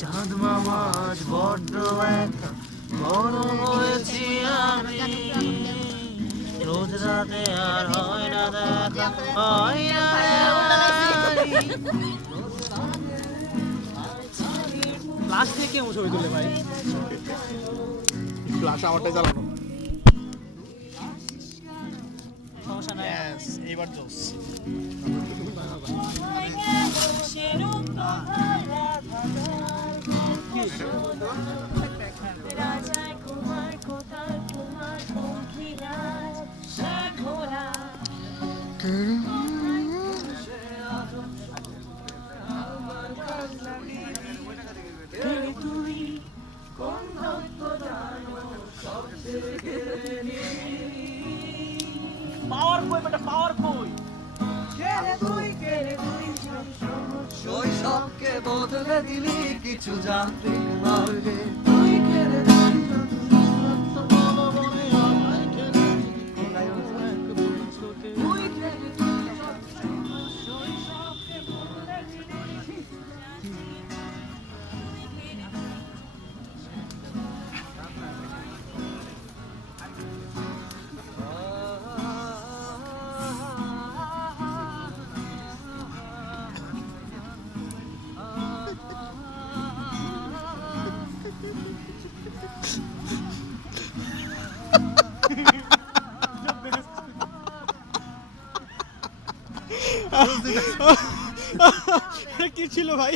চাঁদ মামা আজ বড্ড একা, বড় হয়েছি আমি, রোজ রাতে আর হয় না দেখা, হয় না লাস্ট থেকে কেমন ছবি তুলে ভাই? ফ্ল্যাশ আমারটাই চালানো। সমস্যা নাই। Yes, এইবার জোস। পাওয়ার কই বেটা, পাওয়ার কই? শৈশবকে বদলে দিলি কিছু যান্ত্রিক মার্গে। কি ছিল ভাই?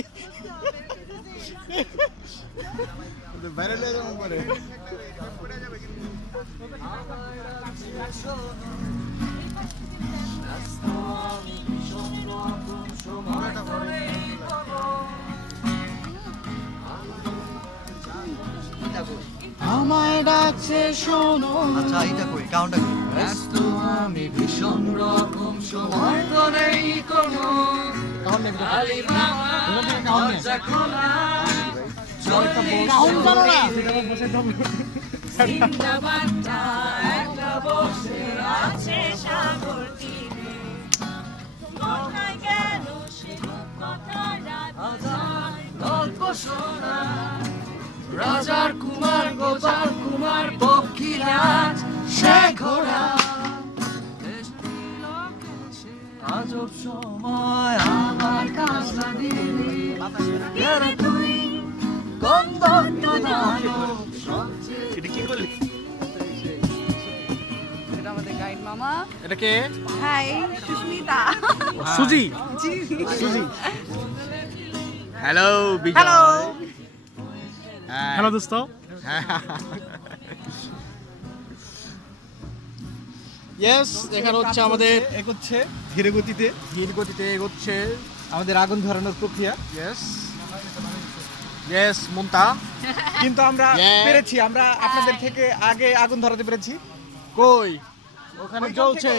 ভাইরাল হয়ে যাবো পরে। আমায় ডাকছে শোনো। আচ্ছা এটা কই, কাউন্টটা কই। ব্যস্ত আমি ভীষণ রকম, সময় তো নেই কোনো। আলি মামা দরজা খোলা, কাউন্ট জানো না? জিন্দাবাদটা একলা বসে আছে সাগর তীরে, কোথায় গেল সে কথা রাত গল্প শোনা, রাজার কুমার গোপাল কুমার পক্ষীরাজ সে ঘোড়া। আজব সময় আমার কাজটা দিলি, গেলে তুই গন্ধর্ব দানব সবচেয়ে। এটা কি করলি? এটা আমাদের গাইড মামা। এটা কে? হাই, সুস্মিতা। সুজি। জি। সুজি। হ্যালো বিজয়। হ্যালো। হ্যালো দোস্ত। ইয়েস, এখানে হচ্ছে আমাদের এগোচ্ছে ধীরে গতিতে, ধীর গতিতে এগোচ্ছে। আমাদের আগুন ধরানোর প্রক্রিয়া। Yes yes Munta. কিন্তু আমরা Yeah. পেরেছি, আমরা আপনাদের থেকে আগে আগুন ধরাতে পেরেছি। কই ওখানে জ্বলছে।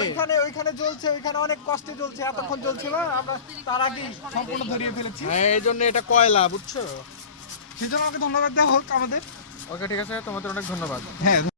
ওইখানে জ্বলছে, ওইখানে অনেক কষ্টে জ্বলছে, এতক্ষণ জ্বলছিল, আমরা তার আগেই সম্পূর্ণ ধরিয়ে ফেলেছি। হ্যাঁ, এই জন্য এটা কয়লা, বুঝছো? সেজন্য আমাকে ধন্যবাদ দেওয়া হোক আমাদের। ওকে ঠিক আছে, তোমাদের অনেক ধন্যবাদ। হ্যাঁ।